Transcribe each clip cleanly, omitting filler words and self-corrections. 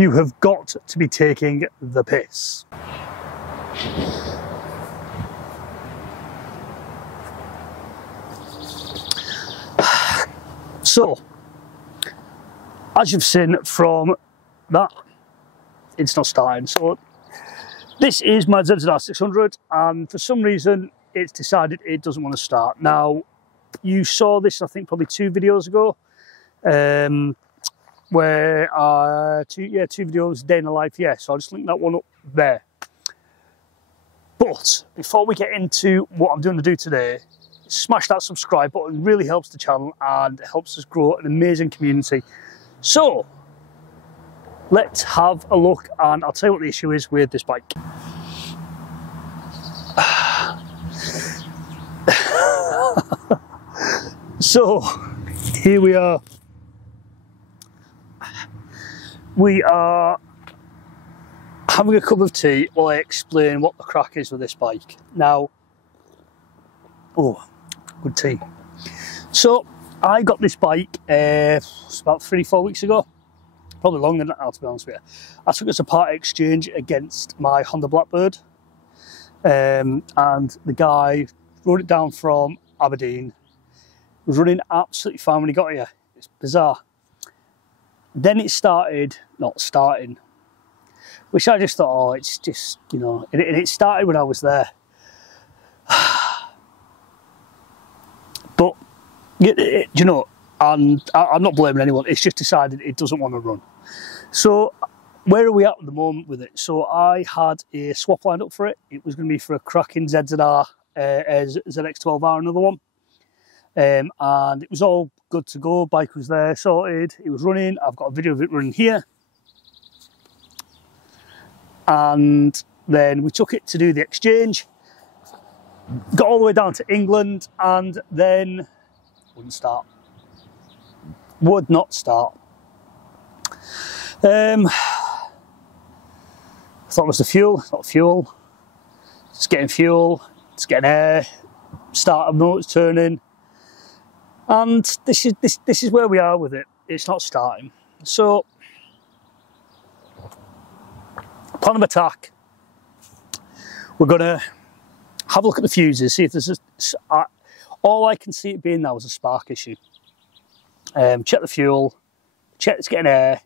You have got to be taking the piss. So, as you've seen from that, it's not starting. So, this is my ZZR600, and for some reason, it's decided it doesn't want to start. Now, you saw this, I think, probably 2 videos ago, where two videos, day in the life. Yeah, so I'll just link that one up there. But before we get into what I'm going to do today, smash that subscribe button. Really helps the channel and helps us grow an amazing community. So let's have a look, and I'll tell you what the issue is with this bike. So here we are. We are having a cup of tea while I explain what the crack is with this bike. Now, oh, good tea. So I got this bike about 3-4 weeks ago, probably longer than that now, to be honest with you. I took it as a part exchange against my Honda Blackbird, and the guy rode it down from Aberdeen. It was running absolutely fine when he got here. It's bizarre. Then it started not starting, which I just thought, oh, it's just, you know, and it started when I was there. But, you know, and I'm not blaming anyone, it's just decided it doesn't want to run. So, where are we at the moment with it? So, I had a swap lined up for it. It was going to be for a cracking ZZR ZX12R, another one. And it was all good to go. Bike was there, sorted. It was running. I've got a video of it running here. And then we took it to do the exchange. Got all the way down to England, and then wouldn't start. Would not start. I thought it was the fuel. It's not fuel. It's getting fuel. It's getting air. Starter motor's turning. And this is where we are with it. It's not starting. So, plan of attack. We're going to have a look at the fuses, see if there's all I can see it being now is a spark issue. Check the fuel, check it's getting air.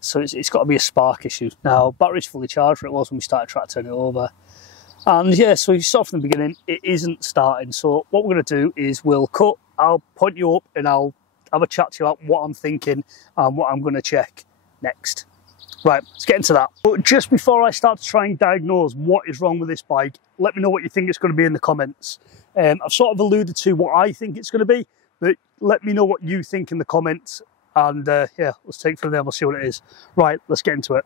So it's got to be a spark issue. Now, battery's fully charged, where it was when we started trying to turn it over. And yeah, so you saw from the beginning, it isn't starting. So what we're going to do is we'll cut, I'll point you up and I'll have a chat to you about what I'm thinking and what I'm going to check next. Right, let's get into that. But just before I start to try and diagnose what is wrong with this bike, let me know what you think it's going to be in the comments. I've sort of alluded to what I think it's going to be, but let me know what you think in the comments. And yeah, let's take it from there, we'll see what it is. Right, let's get into it.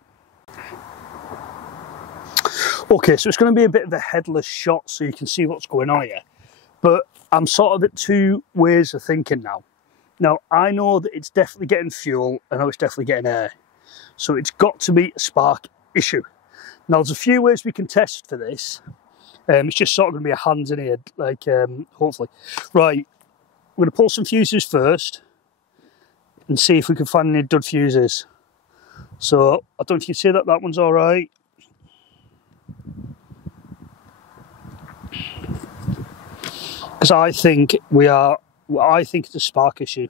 Okay, so it's going to be a bit of a headless shot so you can see what's going on here. But I'm sort of at 2 ways of thinking now. Now, I know that it's definitely getting fuel, I know it's definitely getting air. So it's got to be a spark issue. Now, there's a few ways we can test for this. It's just sort of going to be a hands in here, like, hopefully. Right, we're going to pull some fuses first and see if we can find any dud fuses. So, I don't know if you can see that, that one's all right. Because I think it's a spark issue.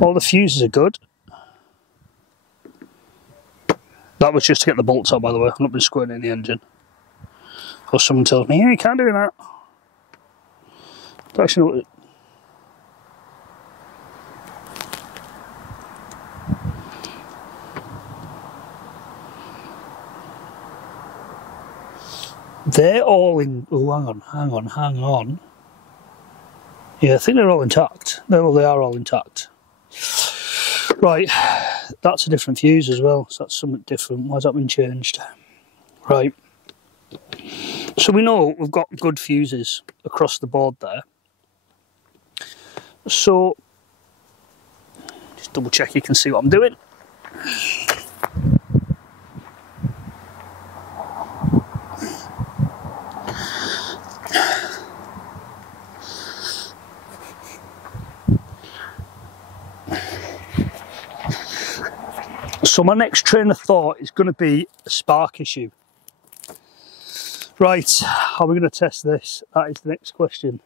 All the fuses are good. That was just to get the bolts out, by the way. I've not been squirting in the engine. Or someone tells me, yeah, you can't do that. But actually, no, they're all in. Oh, hang on. Yeah, I think they're all intact. Well, they are all intact. Right, that's a different fuse as well, so that's something different. Why's that been changed? Right. So we know we've got good fuses across the board there. So, just double check you can see what I'm doing. So my next train of thought is going to be a spark issue. Right, how are we going to test this? That is the next question.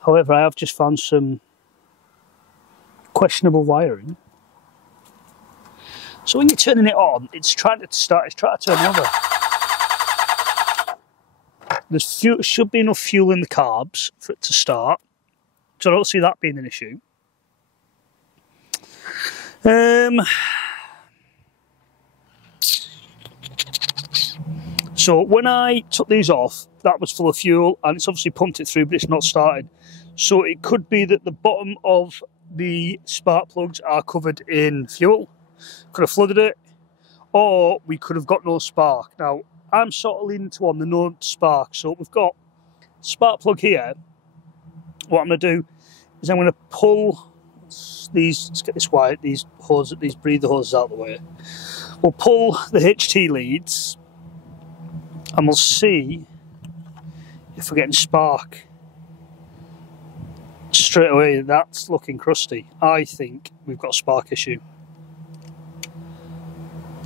However, I have just found some questionable wiring. So when you're turning it on, it's trying to turn over. There should be enough fuel in the carbs for it to start, so I don't see that being an issue. So when I took these off, that was full of fuel, and it's obviously pumped it through, but it's not started. So it could be that the bottom of the spark plugs are covered in fuel. Could have flooded it, or we could have got no spark. Now, I'm sort of leaning to the no spark. So we've got spark plug here. What I'm going to do is I'm going to pull these, let's get this wire, these breather hoses out of the way. We'll pull the HT leads, and we'll see if we're getting spark. Straight away, that's looking crusty. I think we've got a spark issue.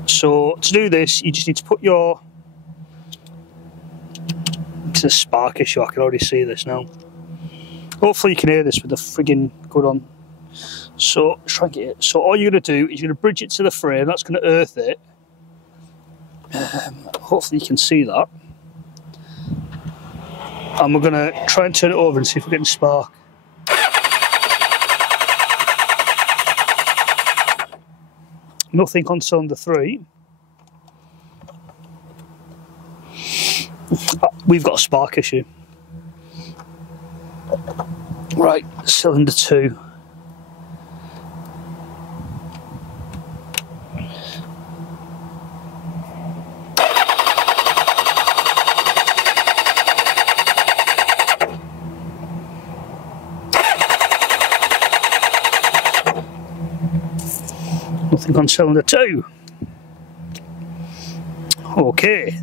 So to do this, you just need to put your... It's a spark issue, I can already see this now. Hopefully you can hear this with the friggin' good on. So let's try and get it. So all you're going to do is you're going to bridge it to the frame, that's going to earth it. Hopefully you can see that. And we're going to try and turn it over and see if we're getting spark. Nothing on cylinder 3. We've got a spark issue. Right, cylinder 2. Nothing on cylinder 2. Okay.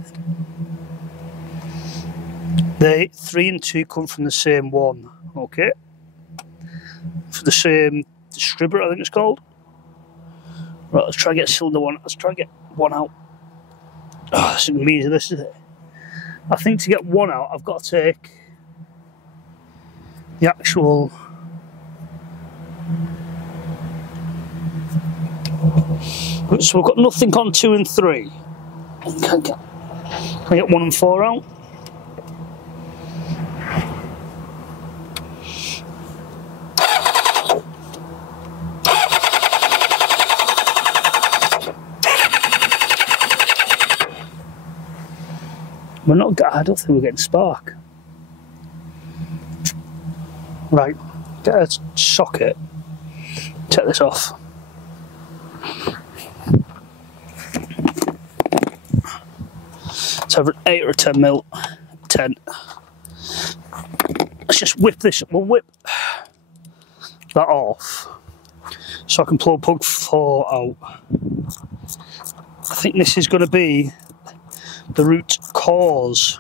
The 3 and 2 come from the same one. Okay. For the same distributor, I think it's called. Right, let's try and get cylinder 1. Let's try and get 1 out. Oh, this isn't easy, this is it. I think to get 1 out, I've got to take the actual... So we've got nothing on 2 and 3. Can I get 1 and 4 out? We're not. I don't think we're getting spark. Right, get a socket. Take this off. It's over an 8 or a 10 mil. 10. Let's just whip this. We'll whip that off so I can pull plug 4 out. I think this is going to be the root cause.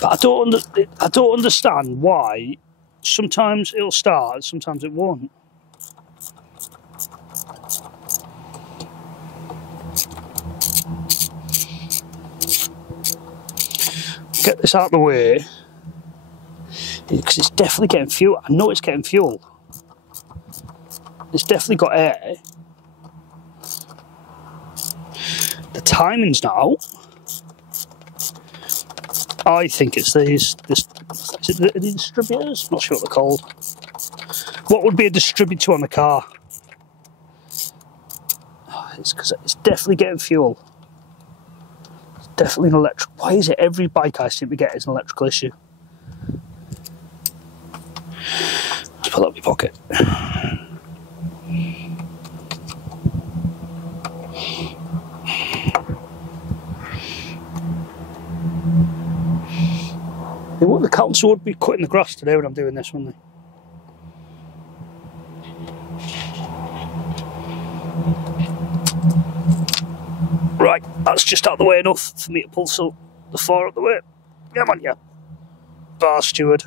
But I don't understand why sometimes it'll start and sometimes it won't. Get this out of the way because it's definitely getting fuel. I know it's getting fuel. It's definitely got air. The timing's not out. I think it's these. Is it the distributors? Not sure what they're called. What would be a distributor on the car? It's because it's definitely getting fuel. It's definitely an electric. Why is it every bike I seem to get is an electrical issue? Let's put that in my pocket. The council would be cutting the grass today when I'm doing this, wouldn't they? Right, that's just out of the way enough for me to pull the 4 out of the way. Come on, you bar steward.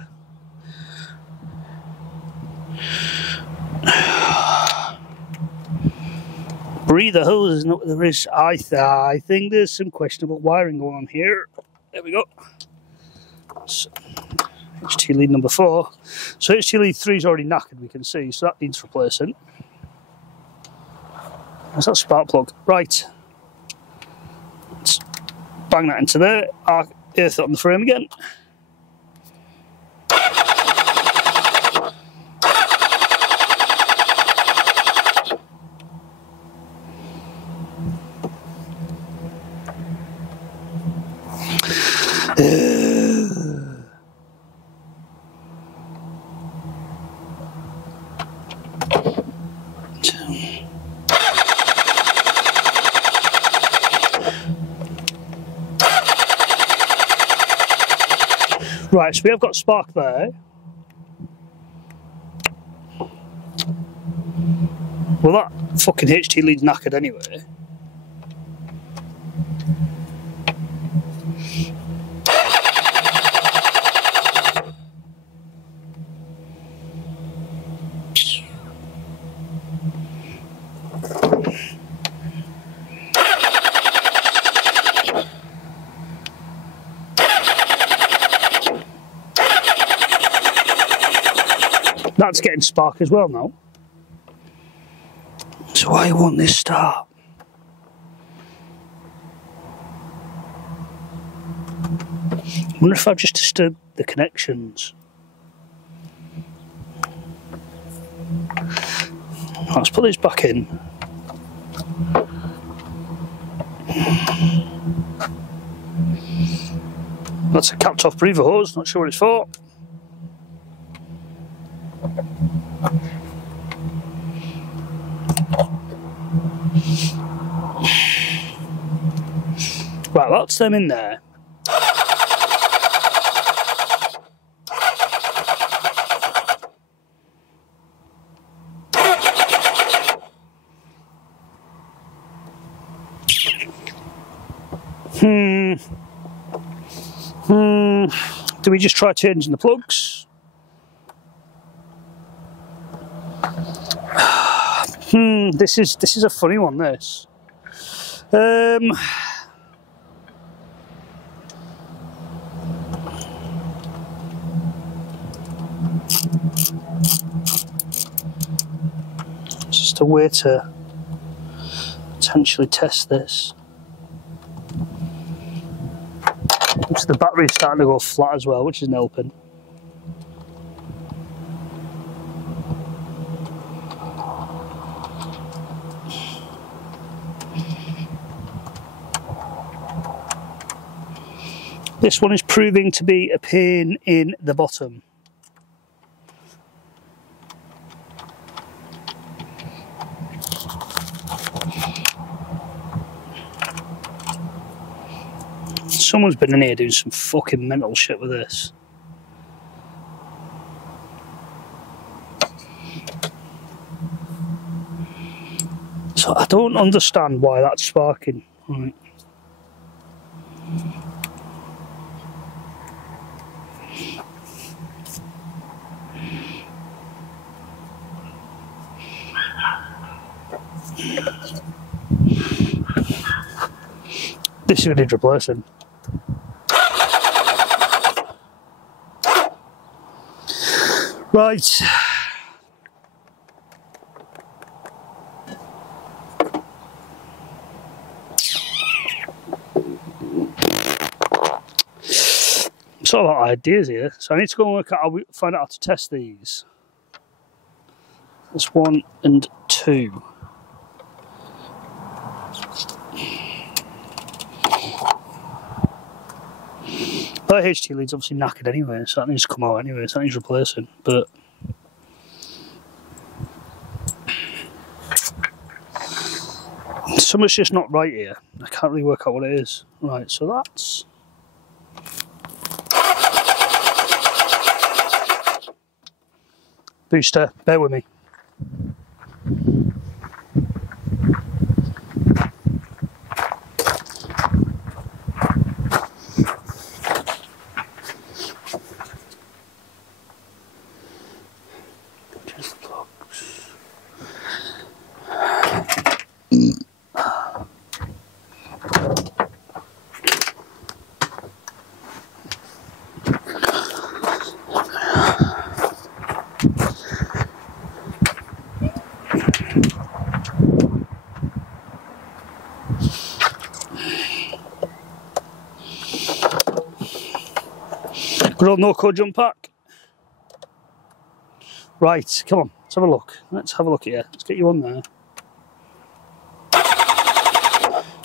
Breather hose isn't what there is. I think there's some questionable wiring going on here. There we go. So, HT lead number 4. So HT lead 3 is already knackered, we can see, so that needs replacing. There's that spark plug. Right. Let's bang that into there. Earth it on the frame again. Right, so we have got spark there. Well, that fucking HT lead's knackered anyway. That's getting spark as well now. So why won't this start? I wonder if I've just disturbed the connections. Let's put this back in. That's a capped off breather hose, not sure what it's for. Right, that's them in there. Do we just try changing the plugs? This is a funny one, this. Just a way to potentially test this. So the battery's starting to go flat as well, which isn't helping. This one is proving to be a pain in the bottom. Someone's been in here doing some fucking mental shit with this. So I don't understand why that's sparking. Right. This is going to need replacing. Right. Sort of ideas here, so I need to go and work out find out how to test these. That's 1 and 2. That HT lead's obviously knackered anyway, so that needs to come out anyway, so that needs replacing. But something's just not right here. I can't really work out what it is. Right, so that's booster, bear with me. Good old no-code jump pack. Right, come on, let's have a look. Let's have a look at you. Let's get you on there.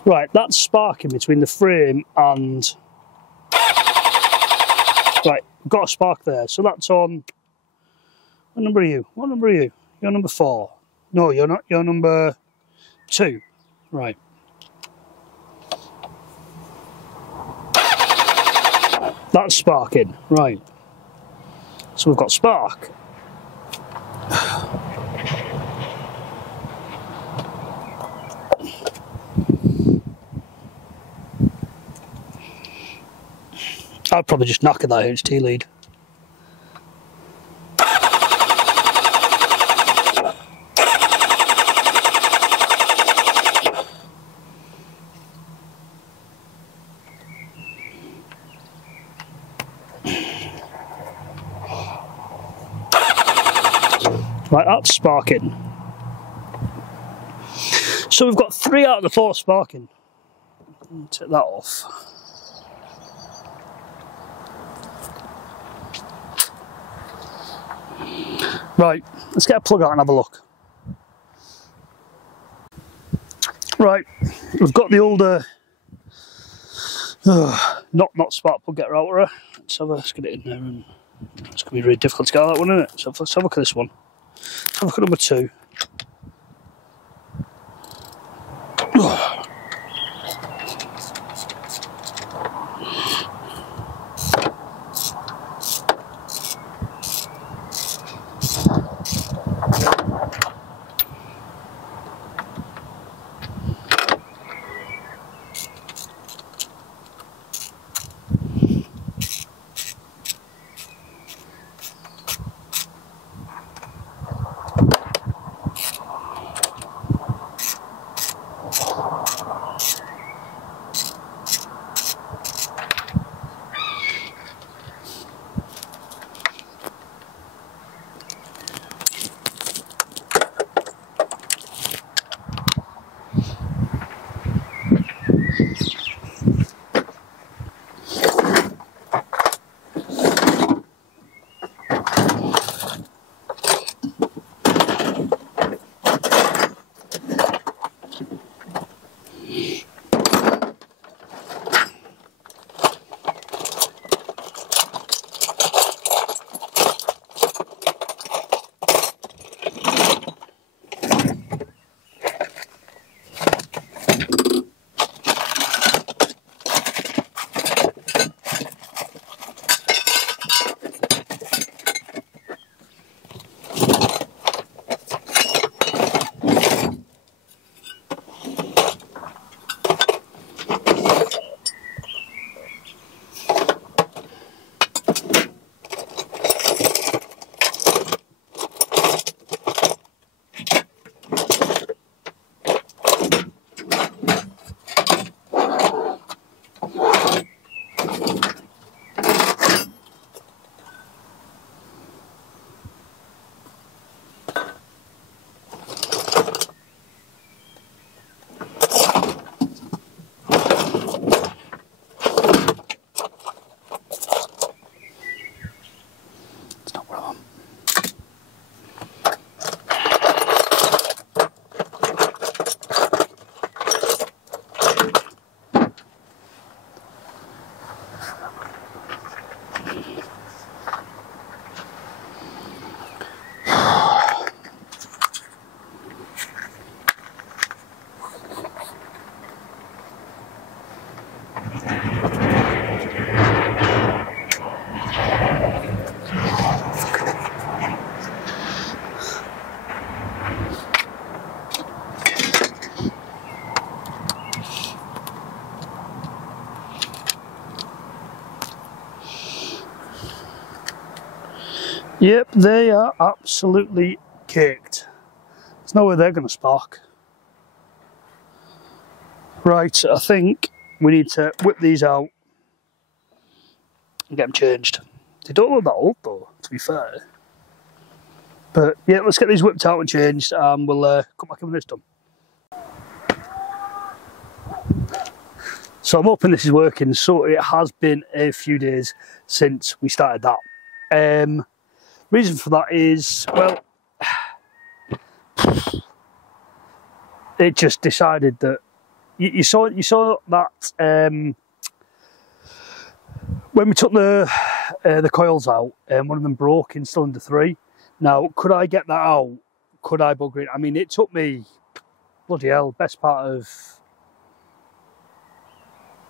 Right, that's sparking between the frame and... Right, got a spark there. So that's on... What number are you? What number are you? You're number 4. No, you're not. You're number 2. Right. That's sparking. Right. So we've got spark. I'd probably just knock at that HT lead. Right, that's sparking. So we've got 3 out of the 4 sparking. Take that off. Right, let's get a plug out and have a look. Right, we've got the older not spark plug getter out of her. Let's get it in there, and it's going to be really difficult to get that one, isn't it? So let's have a look at this one. Let's have a look at number 2. Yep, they are absolutely caked. There's no way they're going to spark. Right, I think we need to whip these out and get them changed. They don't look that old though, to be fair. But yeah, let's get these whipped out and changed, and we'll come back when it's done. So I'm hoping this is working. So it has been a few days since we started that. Reason for that is, well, it just decided that you saw that when we took the coils out, one of them broke in cylinder 3. Now, could I get that out? Could I bugger it? I mean, it took me, bloody hell, best part of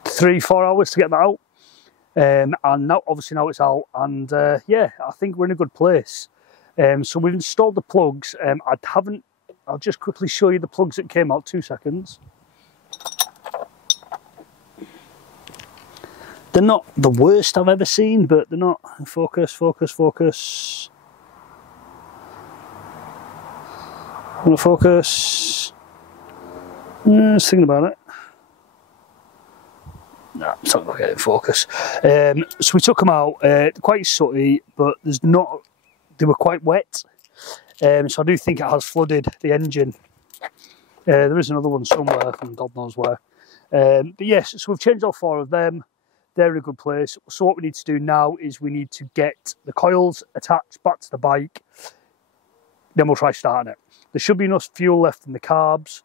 3-4 hours to get that out. And now, obviously now it's out, and yeah, I think we're in a good place. So we've installed the plugs. I'll just quickly show you the plugs that came out. 2 seconds. They're not the worst I've ever seen, but they're not. Focus. I'm gonna focus. Just thinking about it. No, it's not going to get in focus. So we took them out, quite sooty, but they were quite wet. So I do think it has flooded the engine. There is another one somewhere from God knows where. But yes, so we've changed all 4 of them. They're in a good place. So what we need to do now is we need to get the coils attached back to the bike. Then we'll try starting it. There should be enough fuel left in the carbs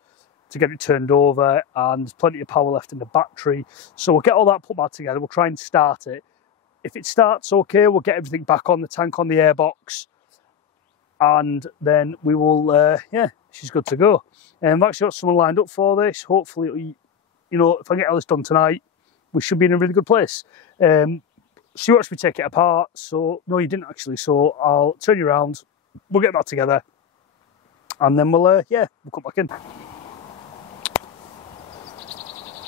to get it turned over, and there's plenty of power left in the battery. So we'll get all that put back together. We'll try and start it. If it starts okay, we'll get everything back on the tank, on the airbox, and then we will, yeah, she's good to go. I've actually got someone lined up for this. Hopefully, you know, if I get all this done tonight, we should be in a really good place. She watched me take it apart, so no, you didn't actually. So I'll turn you around. We'll get that together, and then we'll, yeah, we'll come back in.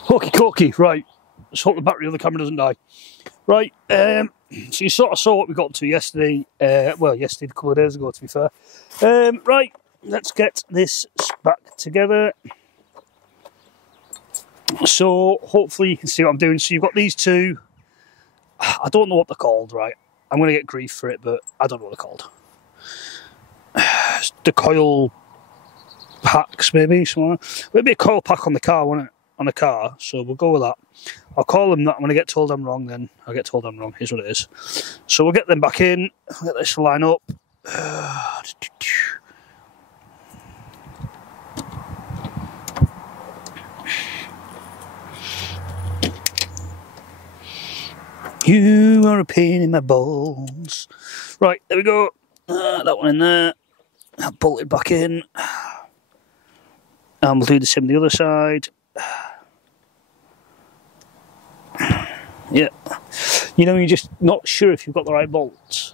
Hokey cokey, right. Let's hope the battery on the camera doesn't die. Right, so you sort of saw what we got to yesterday. Well, yesterday, a couple of days ago, to be fair. Right, let's get this back together. So hopefully you can see what I'm doing. So you've got these 2. I don't know what they're called, right? I'm going to get grief for it, but I don't know what they're called. The coil packs, maybe. Maybe a coil pack on the car, won't it? On a car, so we'll go with that. I'll call them that. I'm going to get told I'm wrong, then I'll get told I'm wrong. Here's what it is. So we'll get them back in. I'll get this to line up. You are a pain in my balls. Right, there we go. That one in there. I'll bolt it back in. And we'll do the same on the other side. Yeah, you know, you're just not sure if you've got the right bolts.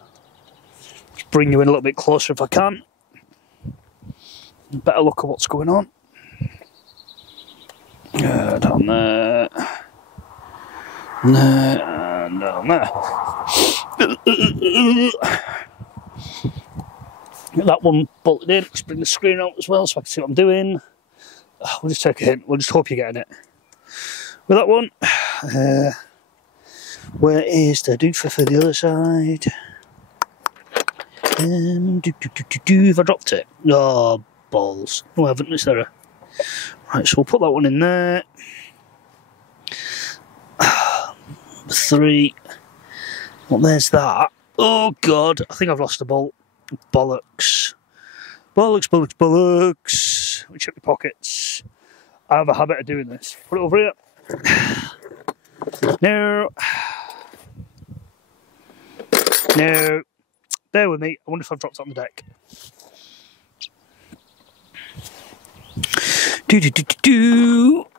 Just bring you in a little bit closer if I can. Better look at what's going on. Down there. There and down there. Get that one bolted in. Let's bring the screen out as well so I can see what I'm doing. We'll just take a hint. We'll just hope you're getting it. With that one, where is the doofer for the other side? Have I dropped it? Oh, balls. No, I haven't. Is there? Right, so we'll put that one in there. 3. Well, there's that. Oh, God. I think I've lost a bolt. Bollocks. Bollocks, bollocks, bollocks. We check the pockets. I have a habit of doing this. Put it over here. No. No. Bear with me. I wonder if I've dropped it on the deck.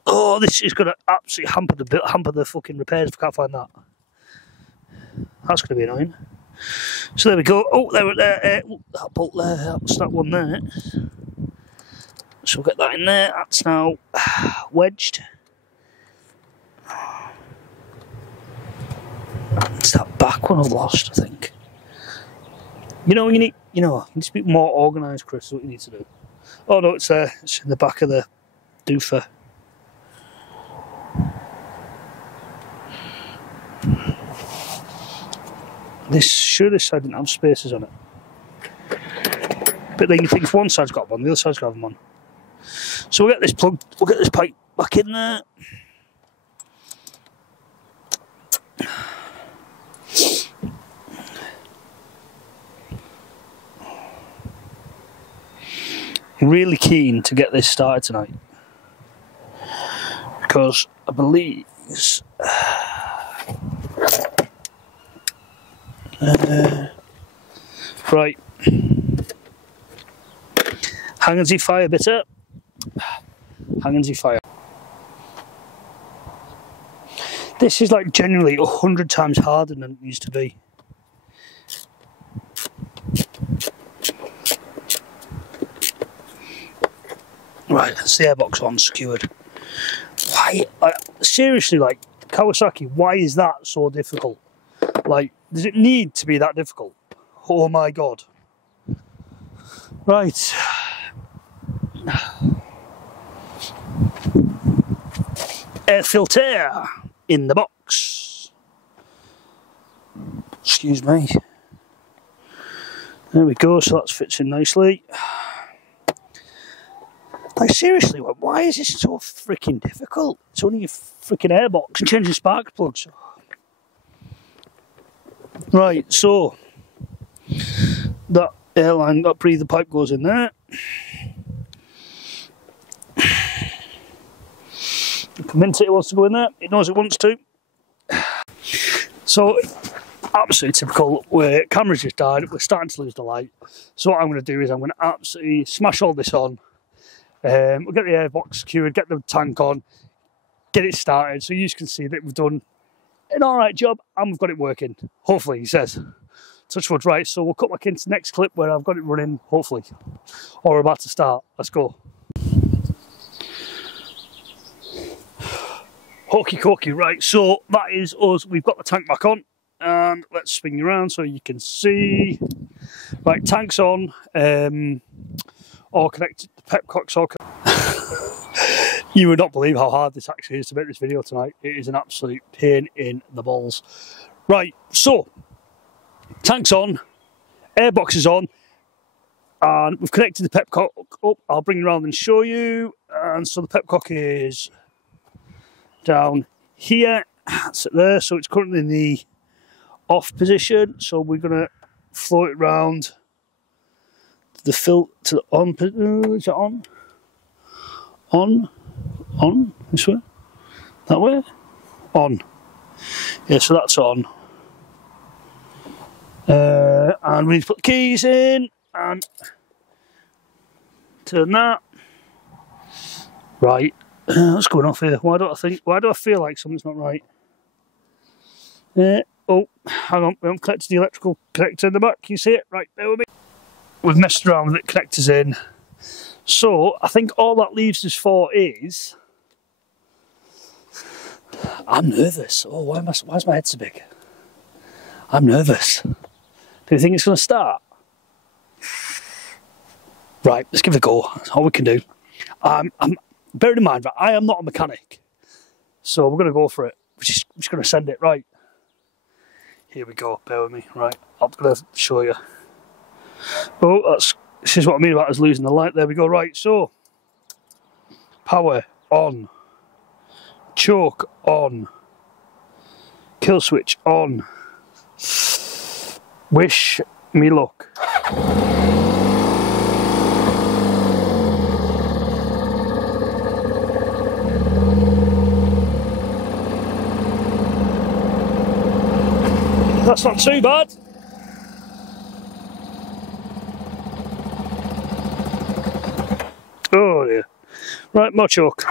Oh, this is going to absolutely hamper the fucking repairs if I can't find that. That's going to be annoying. So there we go. Oh, there, that bolt there. That's that one there. So we'll get that in there. That's now wedged. It's that back one I've lost, I think. You know, you need to be more organised, Chris. Is what you need to do. Oh no, it's there. It's in the back of the doofer. This side didn't have spaces on it. But then you think if one side's got one, the other side's got them on. So we'll get this plug, we'll get this pipe back in there. really keen to get this started tonight because I believe right, hang on the fire bitter, hang on the fire. This is like genuinely 100 times harder than it used to be. Right, that's the airbox on, secured. Why, seriously, like, Kawasaki, why is that so difficult? Like, does it need to be that difficult? Oh my god. Right. Air filter in the box. Excuse me. There we go, so that fits in nicely. Like, seriously, why is this so freaking difficult? It's only a freaking airbox and changing spark plugs. Right, so that airline, that breather pipe goes in there. Convince it wants to go in there. It knows it wants to. So, absolutely typical. Where camera's just died. We're starting to lose the light. So what I'm going to do is I'm going to absolutely smash all this on. We'll get the airbox secured, get the tank on, get it started. So you can see that we've done an alright job and we've got it working. Hopefully, he says. Touch wood. Right, so we'll cut back into the next clip where I've got it running, hopefully. Or we're about to start. Let's go. Hokey cokey, right, so that is us. We've got the tank back on, and let's spin you around so you can see. Right, tank's on, all connected, the pepcock's all connected. You would not believe how hard this actually is to make this video tonight. It is an absolute pain in the balls. Right, so, tank's on, airbox is on, and we've connected the pepcock up. I'll bring you around and show you. And so the pepcock is down here, that's it there, so it's currently in the off position, so we're going to float it round the fill to the on. Is it on? On, this way, that way, on. Yeah, so that's on. And we need to put the keys in and turn that. Right. What's going off here? Why do I feel like something's not right? Oh, hang on, we haven't connected the electrical connector in the back. Can you see it? Right, there with me. We've messed around with it, connectors in. So, I think all that leaves us for is... I'm nervous. Oh, why's my head so big? I'm nervous. Do you think it's going to start? Right, let's give it a go. That's all we can do. Bearing in mind that I am not a mechanic, so we're going to go for it. We're just going to send it. Right, here we go, bear with me. Right, I'm going to show you. Oh, this is what I mean about us losing the light. There we go. Right, so power on, choke on, kill switch on, wish me luck. That's not too bad. Oh dear. Right, more choke.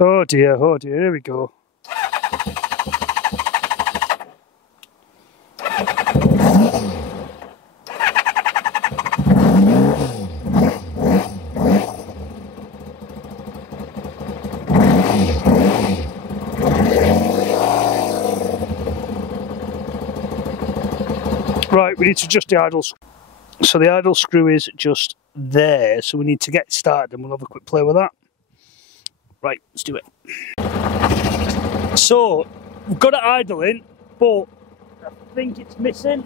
Oh dear, here we go. Right, we need to adjust the idle screw. So the idle screw is just there, so we need to get started and we'll have a quick play with that. Right, let's do it. So, we've got it idling, but I think it's missing.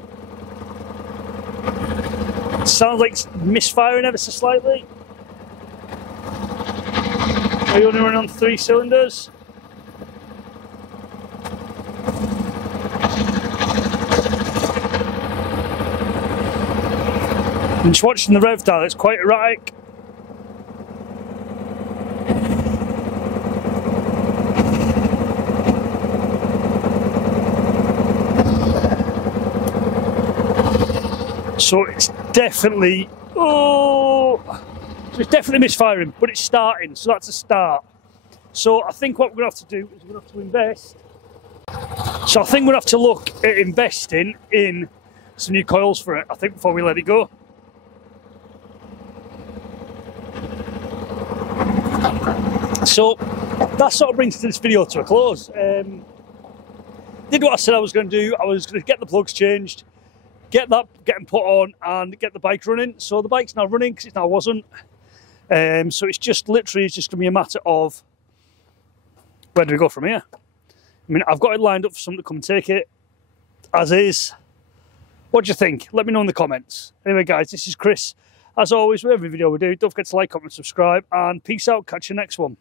It sounds like it's misfiring ever so slightly. Are you only running on 3 cylinders? And just watching the rev dial, it's quite erratic. So it's definitely, so it's definitely misfiring, but it's starting, so that's a start. So I think what we're going to have to do is we're going to have to invest. So I think we're going to have to look at investing in some new coils for it, I think, before we let it go. So that sort of brings this video to a close. Did what I said I was going to do. I was going to get the plugs changed, get them put on, and get the bike running. So the bike's now running because it now wasn't. So it's just literally going to be a matter of where do we go from here. I mean, I've got it lined up for someone to come and take it as is. What do you think? Let me know in the comments. Anyway, guys, this is Chris. As always, with every video we do, don't forget to like, comment, subscribe, and peace out. Catch you next one.